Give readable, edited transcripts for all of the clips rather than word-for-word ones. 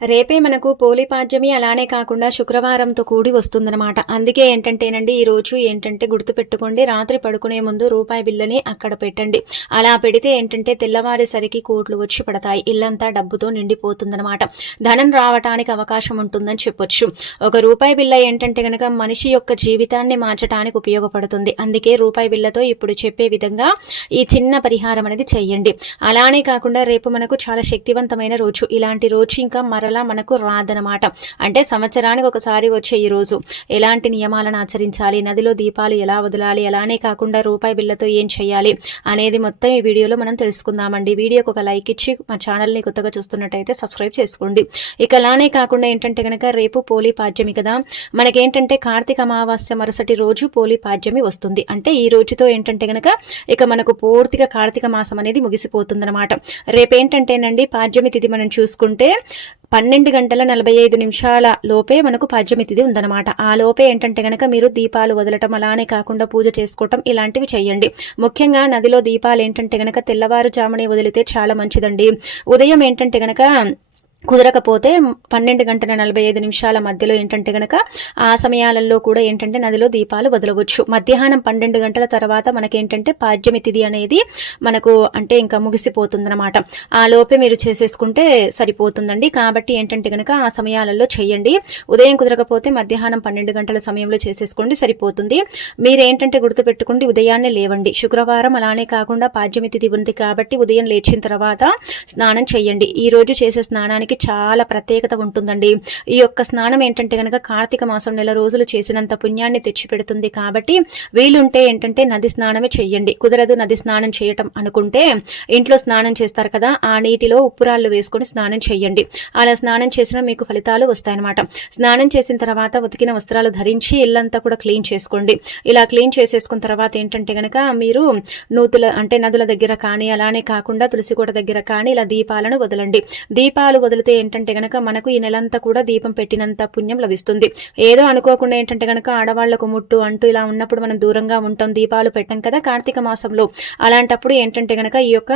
రేపే మనకు పోలిపాడ్యమి అలానే కాకుండా శుక్రవారంతో కూడి వస్తుందన్నమాట. అందుకే ఏంటంటేనండి ఈరోజు ఏంటంటే గుర్తుపెట్టుకోండి, రాత్రి పడుకునే ముందు రూపాయి బిళ్ళని అక్కడ పెట్టండి. అలా పెడితే ఏంటంటే తెల్లవారేసరికి కోట్లు వచ్చి పడతాయి. ఇల్లంతా డబ్బుతో నిండిపోతుందన్నమాట. ధనం రావటానికి అవకాశం ఉంటుందని చెప్పొచ్చు. ఒక రూపాయి బిళ్ళ ఏంటంటే గనక మనిషి యొక్క జీవితాన్ని మార్చడానికి ఉపయోగపడుతుంది. అందుకే రూపాయి బిళ్ళతో ఇప్పుడు చెప్పే విధంగా ఈ చిన్న పరిహారం అనేది చెయ్యండి. అలానే కాకుండా రేపు మనకు చాలా శక్తివంతమైన రోజు. ఇలాంటి రోజు ఇంకా మరలా మనకు రాదనమాట. అంటే సంవత్సరానికి ఒకసారి వచ్చే ఈ రోజు ఎలాంటి నియమాలను ఆచరించాలి, నదిలో దీపాలు ఎలా వదలాలి, అలానే కాకుండా రూపాయి బిళ్ళతో ఏం చేయాలి అనేది మొత్తం ఈ వీడియోలో మనం తెలుసుకుందామండి. వీడియోకి ఒక లైక్ ఇచ్చి మా ఛానల్ని కొత్తగా చూస్తున్నట్టయితే సబ్స్క్రైబ్ చేసుకోండి. ఇక అలానే కాకుండా ఏంటంటే కనుక రేపు పోలిపాడ్యమి కదా, మనకేంటంటే కార్తీక అమావాస్య మరుసటి రోజు పోలిపాడ్యమి వస్తుంది. అంటే ఈ రోజుతో ఏంటంటే కనుక ఇక మనకు పూర్తిగా కార్తీక మాసం అనేది ముగిసిపోతుందన్నమాట. రేపేంటంటేనండి పాడ్యమి తిథి మనం చూసుకుంటే 12:45 లోపే మనకు పాడ్యమి తిథి ఉందన్నమాట. ఆ లోపే ఏంటంటే గనక మీరు దీపాలు వదలటం అలానే కాకుండా పూజ చేసుకోవటం ఇలాంటివి చేయండి. ముఖ్యంగా నదిలో దీపాలు ఏంటంటే గనక తెల్లవారుజామునే వదిలితే చాలా మంచిదండి. ఉదయం ఏంటంటే గనక కుదరకపోతే 12:45 మధ్యలో ఏంటంటే గనక ఆ సమయాలలో కూడా ఏంటంటే నదిలో దీపాలు వదలవచ్చు. మధ్యాహ్నం 12 గంటల తర్వాత మనకేంటంటే పాడ్యమి తిథి అనేది మనకు అంటే ఇంకా ముగిసిపోతుందన్నమాట. ఆ లోపే మీరు చేసేసుకుంటే సరిపోతుందండి. కాబట్టి ఏంటంటే గనక ఆ సమయాలలో చేయండి. ఉదయం కుదరకపోతే మధ్యాహ్నం 12 గంటల సమయంలో చేసేసుకోండి, సరిపోతుంది. మీరేంటంటే గుర్తుపెట్టుకోండి, ఉదయాన్నే లేవండి. శుక్రవారం అలానే కాకుండా పాడ్యమి తిథి ఉంది కాబట్టి ఉదయం లేచిన తర్వాత స్నానం చేయండి. ఈ రోజు చేసే స్నానానికి చాలా ప్రత్యేకత ఉంటుందండి. ఈ యొక్క స్నానం ఏంటంటే గనక కార్తీక మాసం నెల రోజులు చేసినంత పుణ్యాన్ని తెచ్చిపెడుతుంది. కాబట్టి వీలుంటే ఏంటంటే నది స్నానమే చెయ్యండి. కుదరదు నది స్నానం చేయటం అనుకుంటే ఇంట్లో స్నానం చేస్తారు కదా, ఆ నీటిలో ఉప్పురాళ్ళు వేసుకొని స్నానం చేయండి. అలా స్నానం చేసిన మీకు ఫలితాలు వస్తాయన్నమాట. స్నానం చేసిన తర్వాత ఉతికిన వస్త్రాలు ధరించి ఇల్లంతా కూడా క్లీన్ చేసుకోండి. ఇలా క్లీన్ చేసేసుకున్న తర్వాత ఏంటంటే గనక మీరు నదుల దగ్గర కానీ అలానే కాకుండా తులసి కోట దగ్గర కానీ ఇలా దీపాలను వదలండి. దీపాలు వదిలితే ఏంటంటే గనక మనకు ఈ నెలంతా కూడా దీపం పెట్టినంత పుణ్యం లభిస్తుంది. ఏదో అనుకోకుండా ఏంటంటే గనక ఆడవాళ్లకు ముట్టు అంటూ ఇలా ఉన్నప్పుడు మనం దూరంగా ఉంటాం, దీపాలు పెట్టం కదా కార్తీక మాసంలో. అలాంటప్పుడు ఏంటంటే గనక ఈ యొక్క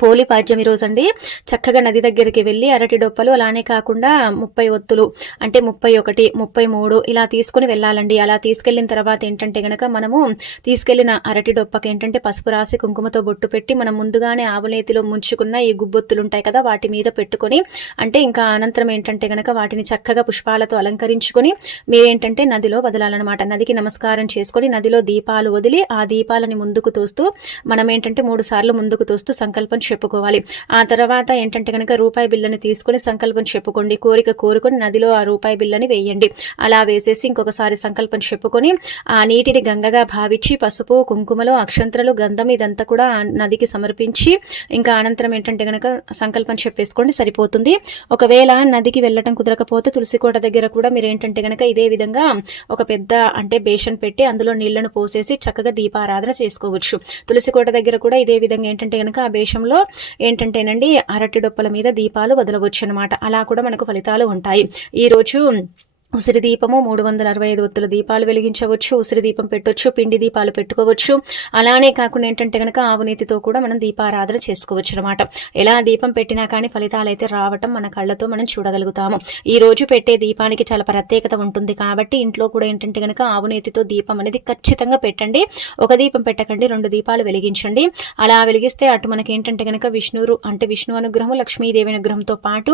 పోలిపాడ్యమి రోజండి చక్కగా నది దగ్గరికి వెళ్ళి అరటి డొప్పలు అలానే కాకుండా 30 ఒత్తులు అంటే 31, 33 ఇలా తీసుకుని వెళ్ళాలండి. అలా తీసుకెళ్లిన తర్వాత ఏంటంటే గనక మనము తీసుకెళ్లిన అరటి డొప్పకి ఏంటంటే పసుపు రాసి కుంకుమతో బొట్టు పెట్టి మనం ముందుగానే ఆవునేతిలో ముంచుకున్న ఈ గుబ్బొత్తులు ఉంటాయి కదా వాటి మీద పెట్టుకొని అంటే ఇంకా అనంతరం ఏంటంటే గనక వాటిని చక్కగా పుష్పాలతో అలంకరించుకొని మీరేంటంటే నదిలో వదలాలన్నమాట. నదికి నమస్కారం చేసుకొని నదిలో దీపాలు వదిలి ఆ దీపాలని ముందుకు తోస్తూ మనం ఏంటంటే 3 సార్లు ముందుకు తోస్తూ సంకల్పం చెప్పుకోవాలి. ఆ తర్వాత ఏంటంటే కనుక రూపాయి బిళ్ళని తీసుకుని సంకల్పం చెప్పుకోండి. కోరిక కోరుకొని నదిలో ఆ రూపాయి బిళ్ళని వేయండి. అలా వేసేసి ఇంకొకసారి సంకల్పం చెప్పుకొని ఆ నీటిని గంగగా భావించి పసుపు కుంకుమలో అక్షంతరలు గంధం ఇదంతా కూడా నదికి సమర్పించి ఇంకా అనంతరం ఏంటంటే గనక సంకల్పం చెప్పేసుకోండి, సరిపోతుంది. ఒకవేళ నదికి వెళ్ళటం కుదరకపోతే తులసి కోట దగ్గర కూడా మీరు ఏంటంటే గనక ఇదే విధంగా ఒక పెద్ద అంటే బేషన్ పెట్టి అందులో నీళ్లను పోసేసి చక్కగా దీపారాధన చేసుకోవచ్చు. తులసి కోట దగ్గర కూడా ఇదే విధంగా ఏంటంటే గనక ఆ బేషంలో ఏంటంటేనండి అరటి డొప్పల మీద దీపాలు వదలవచ్చు అనమాట. అలా కూడా మనకు ఫలితాలు ఉంటాయి. ఈ రోజు ఉసిరి దీపము 365 ఒత్తుల దీపాలు వెలిగించవచ్చు, ఉసిరి దీపం పెట్టవచ్చు, పిండి దీపాలు పెట్టుకోవచ్చు. అలానే కాకుండా ఏంటంటే కనుక ఆవునేతితో కూడా మనం దీపారాధన చేసుకోవచ్చు అనమాట. ఎలా దీపం పెట్టినా కానీ ఫలితాలు అయితే రావటం మన కళ్ళతో మనం చూడగలుగుతాము. ఈ రోజు పెట్టే దీపానికి చాలా ప్రత్యేకత ఉంటుంది కాబట్టి ఇంట్లో కూడా ఏంటంటే కనుక ఆవునేతితో దీపం అనేది ఖచ్చితంగా పెట్టండి. ఒక దీపం పెట్టకండి, 2 దీపాలు వెలిగించండి. అలా వెలిగిస్తే అటు మనకి ఏంటంటే కనుక విష్ణు అనుగ్రహం, లక్ష్మీదేవి అనుగ్రహంతో పాటు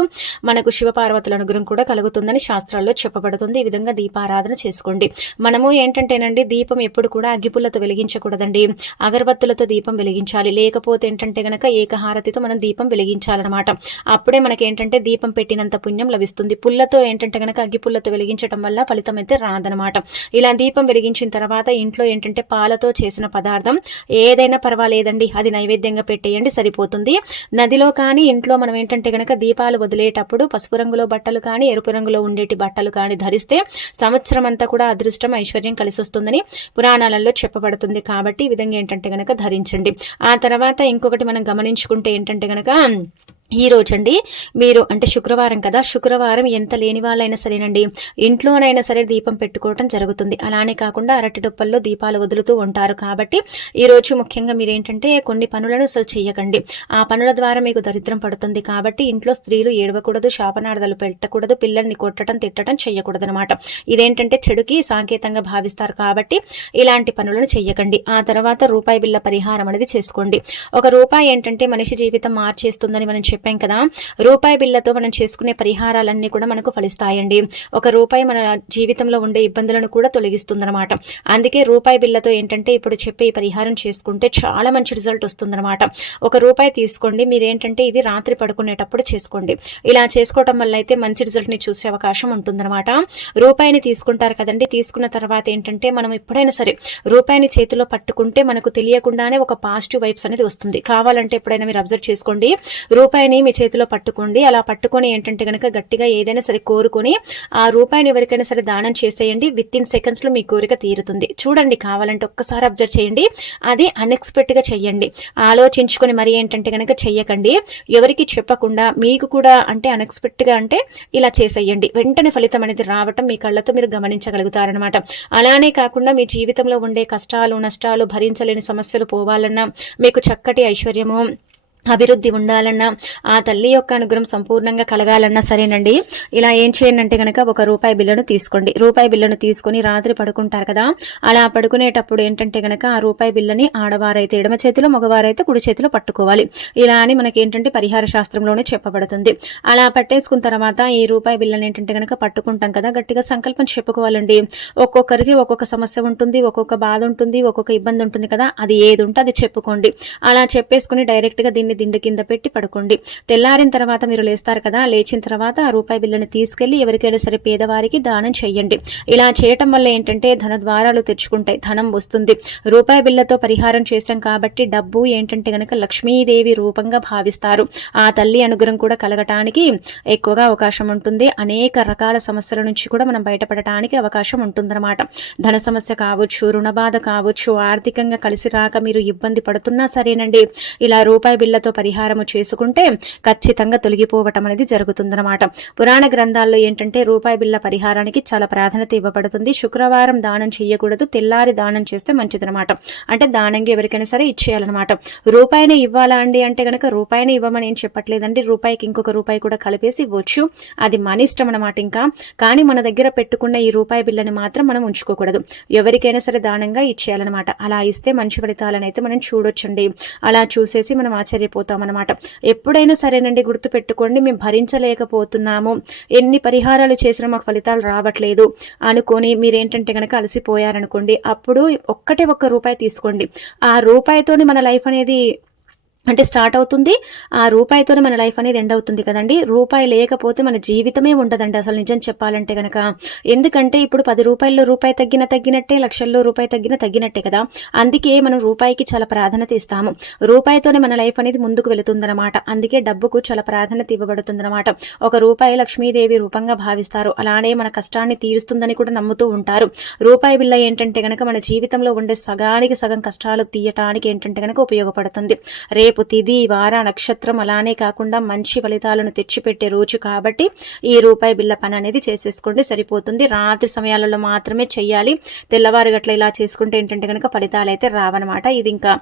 మనకు శివపార్వతుల అనుగ్రహం కూడా కలుగుతుందని శాస్త్రాల్లో చెప్పబడుతుంది. ఈ విధంగా దీపారాధన చేసుకోండి. మనము ఏంటంటేనండి దీపం ఎప్పుడు కూడా అగ్గిపుల్లతో వెలిగించకూడదండి, అగరబత్తులతో దీపం వెలిగించాలి. లేకపోతే ఏంటంటే గనక ఏకహారతితో మనం దీపం వెలిగించాలన్నమాట. అప్పుడే మనకి ఏంటంటే దీపం పెట్టినంత పుణ్యం లభిస్తుంది. పుల్లతో ఏంటంటే గనక అగ్గిపుల్లతో వెలిగించడం వల్ల ఫలితం అయితే రాదనమాట. ఇలా దీపం వెలిగించిన తర్వాత ఇంట్లో ఏంటంటే పాలతో చేసిన పదార్థం ఏదైనా పర్వాలేదండి, అది నైవేద్యంగా పెట్టేయండి, సరిపోతుంది. నదిలో కానీ ఇంట్లో మనం ఏంటంటే గనక దీపాలు వదిలేటప్పుడు పసుపు రంగులో బట్టలు కానీ ఎరుపు రంగులో ఉండేటి బట్టలు కానీ ధరిస్తే సంవత్సరం అంతా కూడా అదృష్టం ఐశ్వర్యం కలిసి వస్తుందని పురాణాలలో చెప్పబడుతుంది. కాబట్టి ఈ విధంగా ఏంటంటే గనక ధరించండి. ఆ తర్వాత ఇంకొకటి మనం గమనించుకుంటే ఏంటంటే గనక ఈ రోజండి మీరు అంటే శుక్రవారం కదా, శుక్రవారం ఎంత లేని వాళ్ళైనా సరేనండి ఇంట్లోనైనా సరే దీపం పెట్టుకోవటం జరుగుతుంది. అలానే కాకుండా అరటి డొప్పల్లో దీపాలు వదులుతూ ఉంటారు. కాబట్టి ఈరోజు ముఖ్యంగా మీరేంటంటే కొన్ని పనులను అసలు చెయ్యకండి. ఆ పనుల ద్వారా మీకు దరిద్రం పడుతుంది. కాబట్టి ఇంట్లో స్త్రీలు ఏడవకూడదు, శాపనార్థాలు పెట్టకూడదు, పిల్లల్ని కొట్టడం తిట్టడం చెయ్యకూడదు అనమాట. ఇదేంటంటే చెడుకి సంకేతంగా భావిస్తారు. కాబట్టి ఇలాంటి పనులను చెయ్యకండి. ఆ తర్వాత రూపాయి బిళ్ళ పరిహారం అనేది చేసుకోండి. ఒక రూపాయి ఏంటంటే మనిషి జీవితం మార్చేస్తుందని మనం చెప్పాం కదా. రూపాయి బిళ్ళతో మనం చేసుకునే పరిహారాలన్నీ కూడా మనకు ఫలిస్తాయండి. ఒక రూపాయి మన జీవితంలో ఉండే ఇబ్బందులను కూడా తొలగిస్తుందన్నమాట. అందుకే రూపాయి బిళ్ళతో ఏంటంటే ఇప్పుడు చెప్పే ఈ పరిహారం చేసుకుంటే చాలా మంచి రిజల్ట్ వస్తుందన్నమాట. ఒక రూపాయి తీసుకోండి, మీరేంటంటే ఇది రాత్రి పడుకునేటప్పుడు చేసుకోండి. ఇలా చేసుకోవటం వల్ల అయితే మంచి రిజల్ట్ ని చూసే అవకాశం ఉంటుందన్నమాట. రూపాయిని తీసుకుంటారు కదండి, తీసుకున్న తర్వాత ఏంటంటే మనం ఎప్పుడైనా సరే రూపాయిని చేతిలో పట్టుకుంటే మనకు తెలియకుండానే ఒక పాజిటివ్ వైబ్స్ అనేది వస్తుంది. కావాలంటే ఎప్పుడైనా మీరు అబ్జర్వ్ చేసుకోండి, రూపాయిని మీ చేతిలో పట్టుకోండి. అలా పట్టుకొని ఏంటంటే గనక గట్టిగా ఏదైనా సరే కోరుకొని ఆ రూపాయిని ఎవరికైనా సరే దానం చేసేయండి. విత్ ఇన్ సెకండ్స్ లో మీ కోరిక తీరుతుంది. చూడండి, కావాలంటే ఒక్కసారి అబ్జర్వ్ చేయండి. అది అన్ఎక్స్పెక్టెడ్ గా చెయ్యండి. ఆలోచించుకొని మరి ఏంటంటే గనక చెయ్యకండి. ఎవరికి చెప్పకుండా మీకు కూడా అంటే అన్ఎక్స్పెక్టెడ్ గా అంటే ఇలా చేసేయండి. వెంటనే ఫలితం అనేది రావటం మీ కళ్ళతో మీరు గమనించగలుగుతారనమాట. అలానే కాకుండా మీ జీవితంలో ఉండే కష్టాలు నష్టాలు భరించలేని సమస్యలు పోవాలన్నా, మీకు చక్కటి ఐశ్వర్యము అభివృద్ధి ఉండాలన్నా, ఆ తల్లి యొక్క అనుగ్రహం సంపూర్ణంగా కలగాలన్నా సరేనండి, ఇలా ఏం చేయండి అంటే గనక ఒక రూపాయి బిల్లను తీసుకోండి. రూపాయి బిల్లను తీసుకొని రాత్రి పడుకుంటారు కదా, అలా పడుకునేటప్పుడు ఏంటంటే గనక ఆ రూపాయి బిల్లని ఆడవారైతే ఎడమ చేతిలో, మగవారైతే కుడి చేతిలో పట్టుకోవాలి. ఇలా అని మనకి ఏంటంటే పరిహార శాస్త్రంలోనే చెప్పబడుతుంది. అలా పట్టేసుకున్న తర్వాత ఈ రూపాయి బిల్లని ఏంటంటే గనక పట్టుకుంటాం కదా, గట్టిగా సంకల్పం చెప్పుకోవాలండి. ఒక్కొక్కరికి ఒక్కొక్క సమస్య ఉంటుంది, ఒక్కొక్క బాధ ఉంటుంది, ఒక్కొక్క ఇబ్బంది ఉంటుంది కదా, అది ఏది ఉంటే అది చెప్పుకోండి. అలా చెప్పేసుకుని డైరెక్ట్ గా దిండు కింద పెట్టి పడుకోండి. తెల్లారిన తర్వాత మీరు లేస్తారు కదా, లేచిన తర్వాత ఆ రూపాయి బిల్లని తీసుకెళ్లి ఎవరికైనా సరే పేదవారికి దానం చెయ్యండి. ఇలా చేయటం వల్ల ఏంటంటే ధన ద్వారాలు తెచ్చుకుంటాయి, ధనం వస్తుంది. రూపాయి బిళ్ళతో పరిహారం చేశాం కాబట్టి డబ్బు ఏంటంటే గనక లక్ష్మీదేవి రూపంగా భావిస్తారు. ఆ తల్లి అనుగ్రహం కూడా కలగటానికి ఎక్కువగా అవకాశం ఉంటుంది. అనేక రకాల సమస్యల నుంచి కూడా మనం బయటపడటానికి అవకాశం ఉంటుందన్నమాట. ధన సమస్య కావచ్చు, రుణబాధ కావచ్చు, ఆర్థికంగా కలిసి రాక మీరు ఇబ్బంది పడుతున్నా సరేనండి, ఇలా రూపాయి బిళ్ళతో పరిహారము చేసుకుంటే ఖచ్చితంగా తొలగిపోవటం అనేది జరుగుతుందన్నమాట. పురాణ గ్రంథాల్లో ఏంటంటే రూపాయి బిళ్ళ పరిహారానికి చాలా ప్రాధాన్యత ఇవ్వబడుతుంది. శుక్రవారం దానం చేయకూడదు, తెల్లారి దానం చేస్తే మంచిదనమాట. అంటే దానంగా ఎవరికైనా సరే ఇచ్చేయాలన్నమాట. రూపాయిని ఇవ్వాలా అండి అంటే గనక రూపాయిని ఇవ్వమని ఏం చెప్పట్లేదండి, రూపాయికి ఇంకొక రూపాయి కూడా కలిపేసి ఇవ్వచ్చు. అది మన ఇష్టం అనమాట. ఇంకా కానీ మన దగ్గర పెట్టుకున్న ఈ రూపాయి బిళ్ళని మాత్రం మనం ఉంచుకోకూడదు, ఎవరికైనా సరే దానంగా ఇచ్చేయాలన్నమాట. అలా ఇస్తే మంచి ఫలితాలను అయితే మనం చూడొచ్చండి. అలా చూసేసి మనం ఆశ్చర్యపోతామన్నమాట. ఎప్పుడైనా సరేనండి, గుర్తుపెట్టుకోండి, మేము భరించలేకపోతున్నాము, ఎన్ని పరిహారాలు చేసినా మాకు ఫలితాలు రావట్లేదు అనుకొని మీరేంటంటే కనుక అలసిపోయారనుకోండి, అప్పుడు ఒక్క రూపాయి తీసుకోండి. ఆ రూపాయితోని మన లైఫ్ అనేది అంటే స్టార్ట్ అవుతుంది. ఆ రూపాయితోనే మన లైఫ్ అనేది ఎండ్ అవుతుంది కదండి. రూపాయి లేకపోతే మన జీవితమే ఉండదండి అసలు, నిజం చెప్పాలంటే గనక. ఎందుకంటే ఇప్పుడు 10 రూపాయల్లో రూపాయి తగ్గినట్టే, లక్షల్లో రూపాయి తగ్గినట్టే కదా. అందుకే మనం రూపాయికి చాలా ప్రాధాన్యత ఇస్తాము. రూపాయితోనే మన లైఫ్ అనేది ముందుకు వెళుతుందన్నమాట. అందుకే డబ్బుకు చాలా ప్రాధాన్యత ఇవ్వబడుతుందన్నమాట. ఒక రూపాయి లక్ష్మీదేవి రూపంగా భావిస్తారు. అలానే మన కష్టాన్ని తీరుస్తుందని కూడా నమ్ముతూ ఉంటారు. రూపాయి బిళ్ళ ఏంటంటే గనక మన జీవితంలో ఉండే సగానికి సగం కష్టాలు తీయటానికి ఏంటంటే గనక ఉపయోగపడుతుంది. రేపు తిథి వార నక్షత్రం అలానే కాకుండా మంచి ఫలితాలను తెచ్చిపెట్టే రోజు కాబట్టి ఈ రూపాయి బిళ్ళ పని అనేది చేసేసుకోండి, సరిపోతుంది. రాత్రి సమయాలలో మాత్రమే చెయ్యాలి. తెల్లవారు గట్ల ఇలా చేసుకుంటే ఏంటంటే కనుక ఫలితాలు అయితే రావన్నమాట. ఇది ఇంకా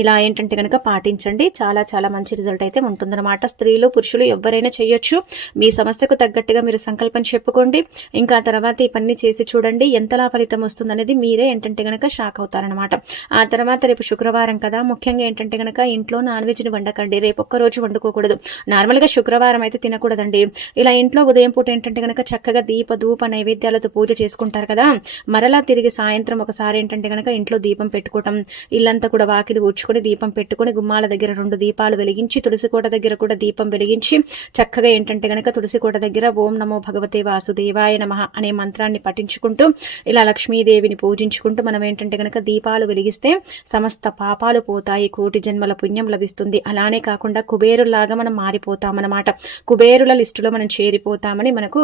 ఇలా ఏంటంటే కనుక పాటించండి, చాలా చాలా మంచి రిజల్ట్ అయితే ఉంటుందన్నమాట. స్త్రీలు పురుషులు ఎవరైనా చేయొచ్చు. మీ సమస్యకు తగ్గట్టుగా మీరు సంకల్పం చెప్పుకోండి. ఇంకా తర్వాత ఈ పని చేసి చూడండి, ఎంతలా ఫలితం వస్తుంది అనేది మీరే ఏంటంటే కనుక షాక్ అవుతారనమాట. ఆ తర్వాత రేపు శుక్రవారం కదా, ముఖ్యంగా ఏంటంటే కనుక ఇంట్లో నాన్ వెజ్ని వండకండి. రేపు ఒక్కరోజు వండుకోకూడదు. నార్మల్గా శుక్రవారం అయితే తినకూడదండి. ఇలా ఇంట్లో ఉదయం పూట ఏంటంటే కనుక చక్కగా ధూప నైవేద్యాలతో పూజ చేసుకుంటారు కదా, మరలా తిరిగి సాయంత్రం ఒకసారి ఏంటంటే కనుక ఇంట్లో దీపం పెట్టుకోవటం, ఇల్లంతా కూడా వాకిలి ఊడ్చుకొని దీపం పెట్టుకొని గుమ్మాల దగ్గర 2 దీపాలు వెలిగించి, తులసి కోట దగ్గర కూడా దీపం వెలిగించి చక్కగా ఏంటంటే కనుక తులసి కోట దగ్గర ఓం నమో భగవతే వాసుదేవాయ నమః అనే మంత్రాన్ని పఠించుకుంటూ ఇలా లక్ష్మీదేవిని పూజించుకుంటూ మనం ఏంటంటే కనుక దీపాలు వెలిగిస్తే సమస్త పాపాలు పోతాయి, కోటి జన్మల పుణ్యం లభిస్తుంది. అలానే కాకుండా కుబేరులాగా మనం మారిపోతామన్నమాట. కుబేరుల లిస్టులో మనం చేరిపోతామని మనకు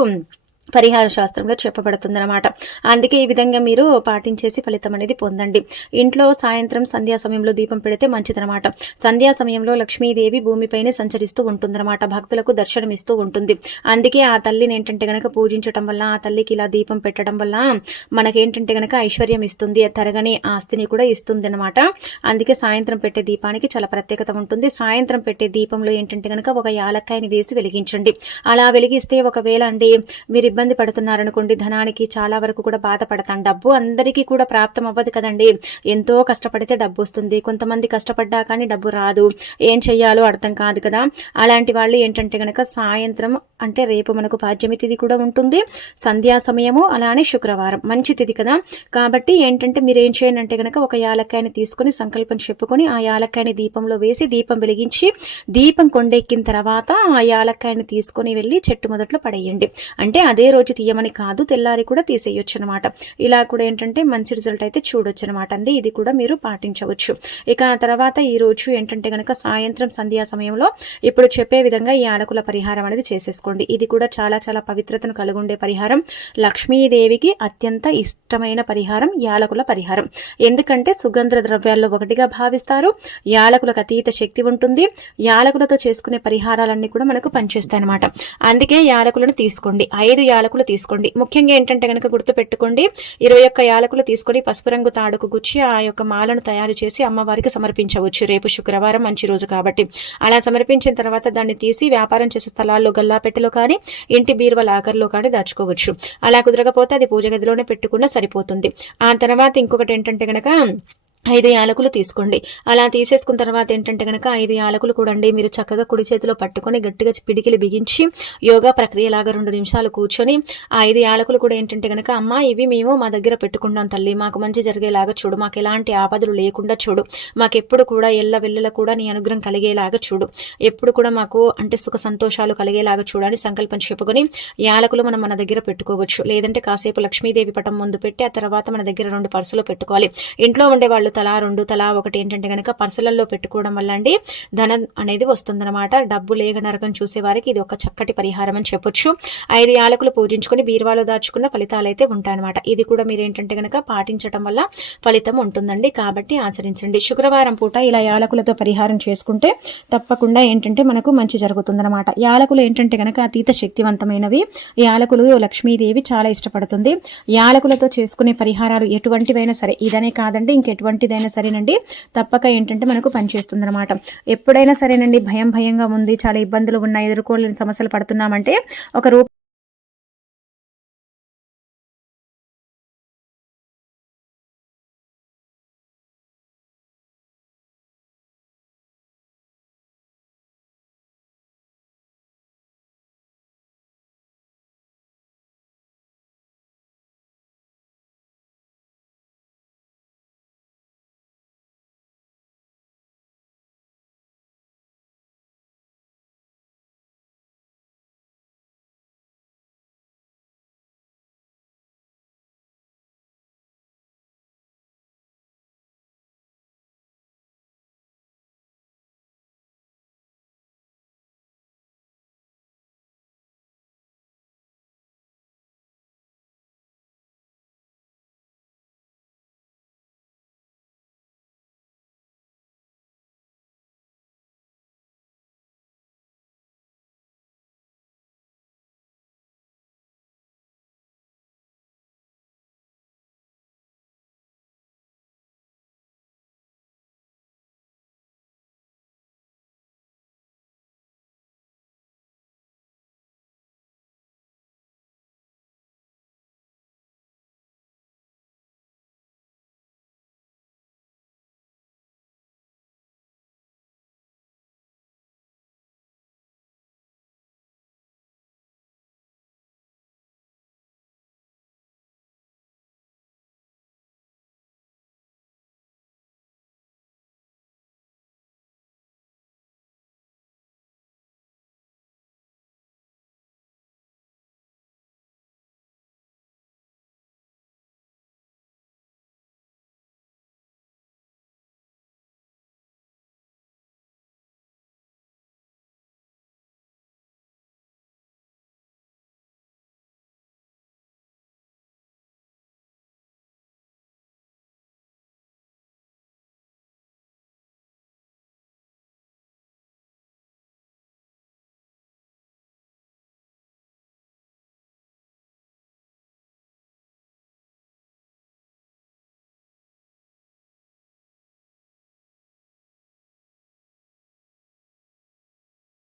పరిహార శాస్త్రంలో చెప్పబడుతుందన్నమాట. అందుకే ఈ విధంగా మీరు పాటించేసి ఫలితం అనేది పొందండి. ఇంట్లో సాయంత్రం సంధ్యా సమయంలో దీపం పెడితే మంచిదనమాట. సంధ్యా సమయంలో లక్ష్మీదేవి భూమిపైనే సంచరిస్తూ ఉంటుందన్నమాట. భక్తులకు దర్శనం ఇస్తూ ఉంటుంది. అందుకే ఆ తల్లిని ఏంటంటే గనక పూజించడం వల్ల, ఆ తల్లికి ఇలా దీపం పెట్టడం వల్ల మనకేంటంటే గనక ఐశ్వర్యం ఇస్తుంది, తరగని ఆస్తిని కూడా ఇస్తుంది అనమాట. అందుకే సాయంత్రం పెట్టే దీపానికి చాలా ప్రత్యేకత ఉంటుంది. సాయంత్రం పెట్టే దీపంలో ఏంటంటే గనక ఒక యాలక్కాయని వేసి వెలిగించండి. అలా వెలిగిస్తే ఒకవేళ మీరు ఇబ్బంది పడుతున్నారనుకోండి, ధనానికి చాలా వరకు కూడా బాధపడతాం. డబ్బు అందరికీ కూడా ప్రాప్తం అవ్వదు కదండి. ఎంతో కష్టపడితే డబ్బు వస్తుంది, కొంతమంది కష్టపడ్డా కానీ డబ్బు రాదు, ఏం చెయ్యాలో అర్థం కాదు కదా. అలాంటి వాళ్ళు ఏంటంటే గనక సాయంత్రం అంటే రేపు మనకు పాడ్యమి తిథి కూడా ఉంటుంది, సంధ్యా సమయము, అలానే శుక్రవారం మంచి తిథి కదా. కాబట్టి ఏంటంటే మీరు ఏం చేయండి అంటే గనక ఒక యాలక్కాయని తీసుకొని సంకల్పం చెప్పుకొని ఆ యాలక్కాయని దీపంలో వేసి దీపం వెలిగించి దీపం కొండెక్కిన తర్వాత ఆ యాలక్కాయని తీసుకొని వెళ్ళి చెట్టు మొదట్లో పడేయండి. అంటే అదే రోజు తీయమని కాదు, తెల్లారి కూడా తీసేయొచ్చు అనమాట. ఇలా కూడా ఏంటంటే మంచి రిజల్ట్ అయితే చూడొచ్చు అనమాట అండి. ఇది కూడా మీరు పాటించవచ్చు. ఇక తర్వాత ఈ రోజు ఏంటంటే గనక సాయంత్రం సంధ్యా సమయంలో ఇప్పుడు చెప్పే విధంగా ఈ యాలకుల పరిహారం అనేది చేసేసుకోండి. ఇది కూడా చాలా చాలా పవిత్రతను కలిగుండే పరిహారం. లక్ష్మీదేవికి అత్యంత ఇష్టమైన పరిహారం యాలకుల పరిహారం. ఎందుకంటే సుగంధ ద్రవ్యాల్లో ఒకటిగా భావిస్తారు, యాలకులకు అతీత శక్తి ఉంటుంది, యాలకులతో చేసుకునే పరిహారాలన్నీ కూడా మనకు పనిచేస్తాయి అనమాట. అందుకే యాలకులను తీసుకోండి, 5 యాలకులు తీసుకోండి. ముఖ్యంగా ఏంటంటే కనుక గుర్తుపెట్టుకోండి, 21 యాలకులు తీసుకొని పసుపు రంగు తాడుకు గుచ్చి ఆ యొక్క మాలను తయారు చేసి అమ్మవారికి సమర్పించవచ్చు. రేపు శుక్రవారం మంచి రోజు కాబట్టి అలా సమర్పించిన తర్వాత దాన్ని తీసి వ్యాపారం చేసే స్థలాల్లో గల్లాపెట్టెలో కానీ ఇంటి బీరువా లాకర్లో కానీ దాచుకోవచ్చు. అలా కుదరకపోతే అది పూజ గదిలోనే పెట్టుకున్నా సరిపోతుంది. ఆ తర్వాత ఇంకొకటి ఏంటంటే కనుక 5 యాలకులు తీసుకోండి. అలా తీసేసుకున్న తర్వాత ఏంటంటే కనుక 5 యాలకులు కూడా మీరు చక్కగా కుడి చేతిలో పట్టుకొని గట్టిగా పిడికిలి బిగించి యోగా ప్రక్రియలాగా 2 నిమిషాలు కూర్చొని ఆ 5 యాలకులు కూడా ఏంటంటే కనుక అమ్మ ఇవి మేము మా దగ్గర పెట్టుకుంటాం తల్లి, మాకు మంచి జరిగేలాగా చూడు, మాకు ఎలాంటి ఆపదలు లేకుండా చూడు, మాకెప్పుడు కూడా ఎల్ల వెళ్ళల కూడా నీ అనుగ్రహం కలిగేలాగా చూడు, ఎప్పుడు కూడా మాకు అంటే సుఖ సంతోషాలు కలిగేలాగా చూడని సంకల్పం చెప్పుకొని యాలకులు మనం మన దగ్గర పెట్టుకోవచ్చు. లేదంటే కాసేపు లక్ష్మీదేవి పటం ముందు పెట్టి ఆ తర్వాత మన దగ్గర 2 పర్సులో పెట్టుకోవాలి. ఇంట్లో ఉండే వాళ్ళు తలా 2 తలా 1 ఏంటంటే కనుక పర్సులలో పెట్టుకోవడం వల్ల ధనం అనేది వస్తుందన్నమాట. డబ్బు లేక నరకం చూసే వారికి ఇది ఒక చక్కటి పరిహారం అని చెప్పొచ్చు. 5 యాలకులు పూజించుకొని బీరువాలో దాచుకున్న ఫలితాలు అయితే ఉంటాయన్నమాట. ఇది కూడా మీరు ఏంటంటే కనుక పాటించడం వల్ల ఫలితం ఉంటుందండి. కాబట్టి ఆచరించండి. శుక్రవారం పూట ఇలా యాలకులతో పరిహారం చేసుకుంటే తప్పకుండా ఏంటంటే మనకు మంచి జరుగుతుందన్నమాట. యాలకులు ఏంటంటే కనుక అతీత శక్తివంతమైనవి. యాలకులు లక్ష్మీదేవి చాలా ఇష్టపడుతుంది. యాలకులతో చేసుకునే పరిహారాలు ఎటువంటివైనా సరే, ఇదనే కాదండి ఇంకెటువంటిదైనా సరేనండి, తప్పక ఏంటంటే మనకు పనిచేస్తుంది అనమాట. ఎప్పుడైనా సరేనండి భయంగా ఉంది, చాలా ఇబ్బందులు ఉన్నాయి, ఎదుర్కోలేని సమస్యలు పడుతున్నామంటే ఒక